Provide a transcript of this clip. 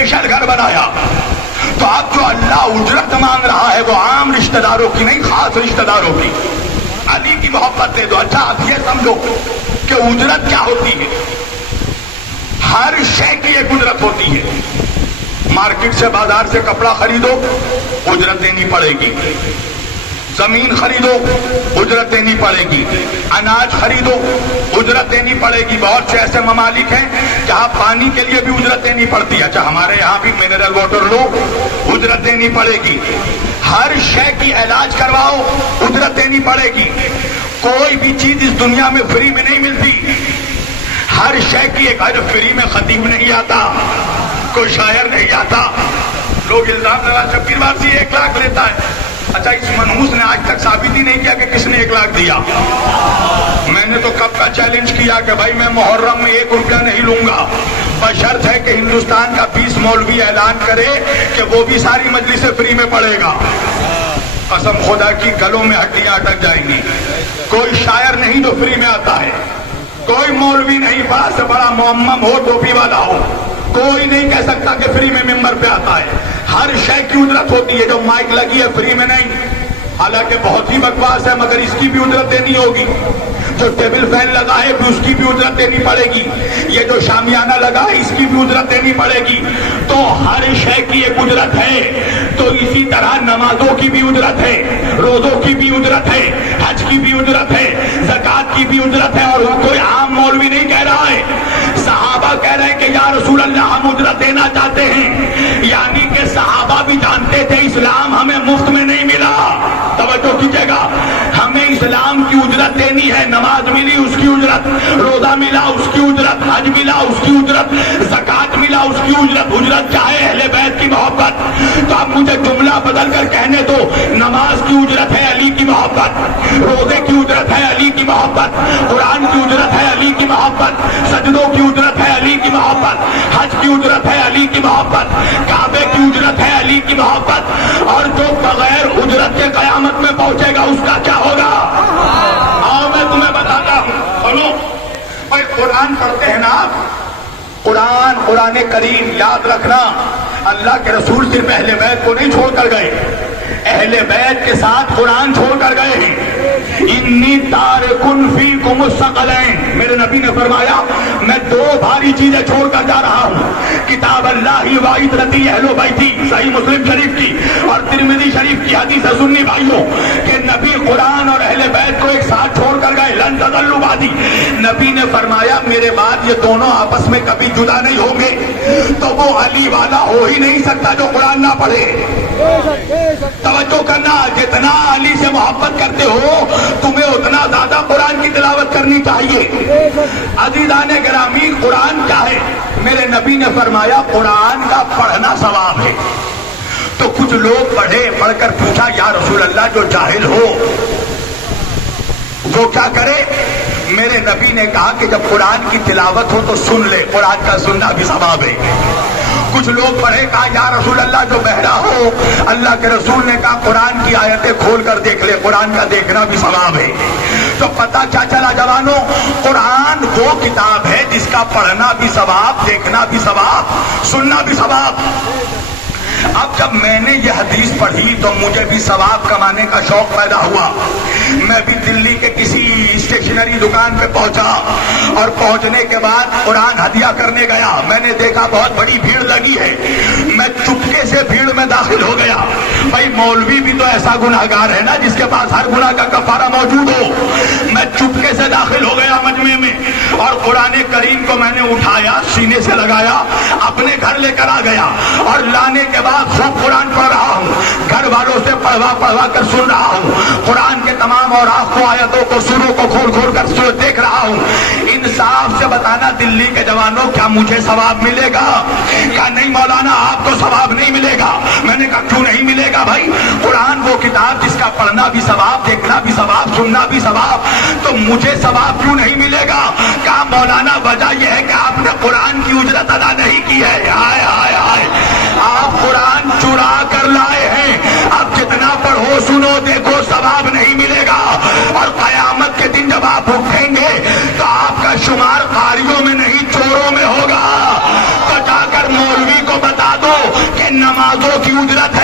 گھر بنایا تو اب جو اللہ اجرت مانگ رہا ہے وہ عام رشتہ داروں کی نہیں، خاص رشتہ داروں کی. علی کی محبت دے دو. اچھا آپ یہ سمجھو کہ اجرت کیا ہوتی ہے. ہر شے کی ایک اجرت ہوتی ہے. مارکیٹ سے بازار سے کپڑا خریدو اجرت دینی پڑے گی، زمین خریدو اجرت دینی پڑے گی، اناج خریدو اجرت دینی پڑے گی. بہت سے ایسے ممالک ہیں جہاں پانی کے لیے بھی اجرت دینی پڑتی ہے. اچھا ہمارے یہاں بھی منرل واٹر لو اجرت دینی پڑے گی. ہر شے کی علاج کرواؤ اجرت دینی پڑے گی. کوئی بھی چیز اس دنیا میں فری میں نہیں ملتی. ہر شے کی ایک فری میں خطیب نہیں آتا، کوئی شاعر نہیں آتا. لوگ الزام لگا شبیر وارسی 1 لاکھ لیتا ہے. اچھا اس منحوس نے آج تک ثابت ہی نہیں کیا کہ کس نے 1 لاکھ دیا. میں نے تو کب کا چیلنج کیا کہ بھائی میں محرم میں 1 روپیہ نہیں لوں گا، بشرط ہے کہ ہندوستان کا 20 مولوی اعلان کرے کہ وہ بھی ساری مجلسیں فری میں پڑھے گا. قسم خدا کی گلوں میں ہڈیاں اٹک جائیں گی. کوئی شاعر نہیں جو فری میں آتا ہے، کوئی مولوی نہیں بڑا سے بڑا معمم ہو ٹوپی والا ہو، کوئی نہیں کہہ سکتا کہ فری میں ممبر پہ آتا ہے. ہر شے کی اجرت ہوتی ہے. جو مائک لگی ہے فری میں نہیں، حالانکہ بہت ہی بکواس ہے مگر اس کی بھی اجرت دینی ہوگی. جو ٹیبل فین لگا ہے بھی اس کی بھی اجرت دینی پڑے گی. یہ جو شامیانہ لگا ہے اس کی بھی اجرت دینی پڑے گی. تو ہر شے کی ایک اجرت ہے. تو اسی طرح نمازوں کی بھی اجرت ہے، روزوں کی بھی اجرت ہے، حج کی بھی اجرت ہے، زکوٰۃ کی بھی اجرت ہے. اور کوئی عام مولوی نہیں کہہ رہا ہے، صحابہ کہہ رہے ہیں کہ یا رسول اللہ ہم اجرت دینا چاہتے ہیں. یعنی کہ صحابہ بھی جانتے تھے اسلام ہمیں مفت میں نہیں ملا. توجہ کیجیے گا، ہمیں اسلام کی اجرت دینی ہے. نماز ملی اس کی اجرت، روزہ ملا اس کی اجرت، حج ملا اس کی اجرت، زکوٰۃ ملا اس کی اجرت. اجرت کیا ہے؟ اہل بیت کی محبت. تو اب مجھے جملہ بدل کر کہنے دو. نماز کی اجرت ہے علی کی محبت، روزے کی اجرت ہے علی کی محبت، قرآن کی اجرت ہے علی کی محبت، سجدوں کی اجرت ہے علی کی محبت، حج کی اجرت ہے علی کی محبت، کعبے کی اجرت ہے علی کی محبت. اور جو بغیر اجرت کے قیامت میں پہنچے گا اس کا کیا ہوگا؟ آؤ میں تمہیں بتاتا ہوں. سنو بھائی، قرآن پڑھتے ہیں نا آپ، قرآن کریم یاد رکھنا. اللہ کے رسول صرف اہل بیت کو نہیں چھوڑ کر گئے، اہل بیت کے ساتھ قرآن چھوڑ کر گئے ہیں. انی تارکن فیکم الثقلین، میرے نبی نے فرمایا میں 2 بھاری چیزیں چھوڑ کر جا رہا ہوں، کتاب اللہ و عترتی اہل بیتی، صحیح مسلم شریف کی اور ترمذی شریف کی حدیث ہے. سنی بھائیوں کہ نبی قرآن اور اہل بیت کو ایک ساتھ چھوڑ کر گئے. لن تضلوا بعدی، نبی نے فرمایا میرے بعد یہ دونوں آپس میں کبھی جدا نہیں ہوں گے. تو وہ علی والا ہو ہی نہیں سکتا جو قرآن نہ پڑھے. توجہ کرنا، جتنا علی سے محبت کرتے ہو تمہیں اتنا زیادہ قرآن کی تلاوت کرنی چاہیے. عزیزان گرامی، قرآن کیا ہے؟ میرے نبی نے فرمایا قرآن کا پڑھنا ثواب ہے. تو کچھ لوگ پڑھ کر پوچھا یا رسول اللہ جو جاہل ہو وہ کیا کرے؟ میرے نبی نے کہا کہ جب قرآن کی تلاوت ہو تو سن لے، قرآن کا سننا بھی ثواب ہے. کچھ لوگ پڑھے، کہا یا رسول اللہ جو بہرا ہو، اللہ کے رسول نے کہا قرآن کی آیتیں کھول کر دیکھ لے، قرآن کا دیکھنا بھی ثواب ہے. تو پتہ کیا چلا جوانوں؟ قرآن وہ کتاب ہے جس کا پڑھنا بھی ثواب، دیکھنا بھی ثواب، سننا بھی ثواب. اب جب میں نے یہ حدیث پڑھی تو مجھے بھی ثواب کمانے کا شوق پیدا ہوا. میں بھی دلی کے کسی اسٹیشنری دکان پہ پہنچا اور پہنچنے کے بعد قرآن ہدیہ کرنے گیا. میں نے دیکھا بہت بڑی بھیڑ لگی ہے. میں چپکے سے بھیڑ میں داخل ہو گیا. بھائی مولوی بھی تو ایسا گناہگار ہے نا جس کے پاس ہر گناہ کا کفارہ موجود ہو. میں چپکے سے داخل ہو گیا مجمع میں اور قرآن کریم کو میں نے اٹھایا، سینے سے لگایا، اپنے گھر لے کر آ گیا اور لانے کے بعد خوب قرآن پڑھ رہا ہوں. گھر والوں سے پڑھوا کر سن رہا ہوں. قرآن کے تمام اور آخو آیتوں کو، سوروں کو کھول کھول کر دیکھ رہا ہوں. انصاف سے بتانا دلی کے جوانوں، کیا مجھے ثواب ملے گا؟ کیا نہیں مولانا آپ کو ثواب نہیں ملے گا؟ میں نے کہا کیوں نہیں ملے گا بھائی؟ قرآن وہ کتاب جس کا پڑھنا بھی ثواب، دیکھنا بھی ثواب، سننا بھی ثواب، تو مجھے ثواب کیوں نہیں ملے گا؟ کہا مولانا وجہ یہ ہے کہ آپ نے قرآن کی اجرت ادا نہیں کی ہے. ہائے ہائے ہائے، آپ قرآن چرا کر لائے ہیں. اب جتنا پڑھو، سنو، دیکھو، ثواب نہیں ملے گا. اور قیامت کے دن جب آپ اٹھیں گے تو آپ کا شمار قاریوں میں نہیں چوروں میں ہوگا. تو جا کر مولوی کو بتا اجرت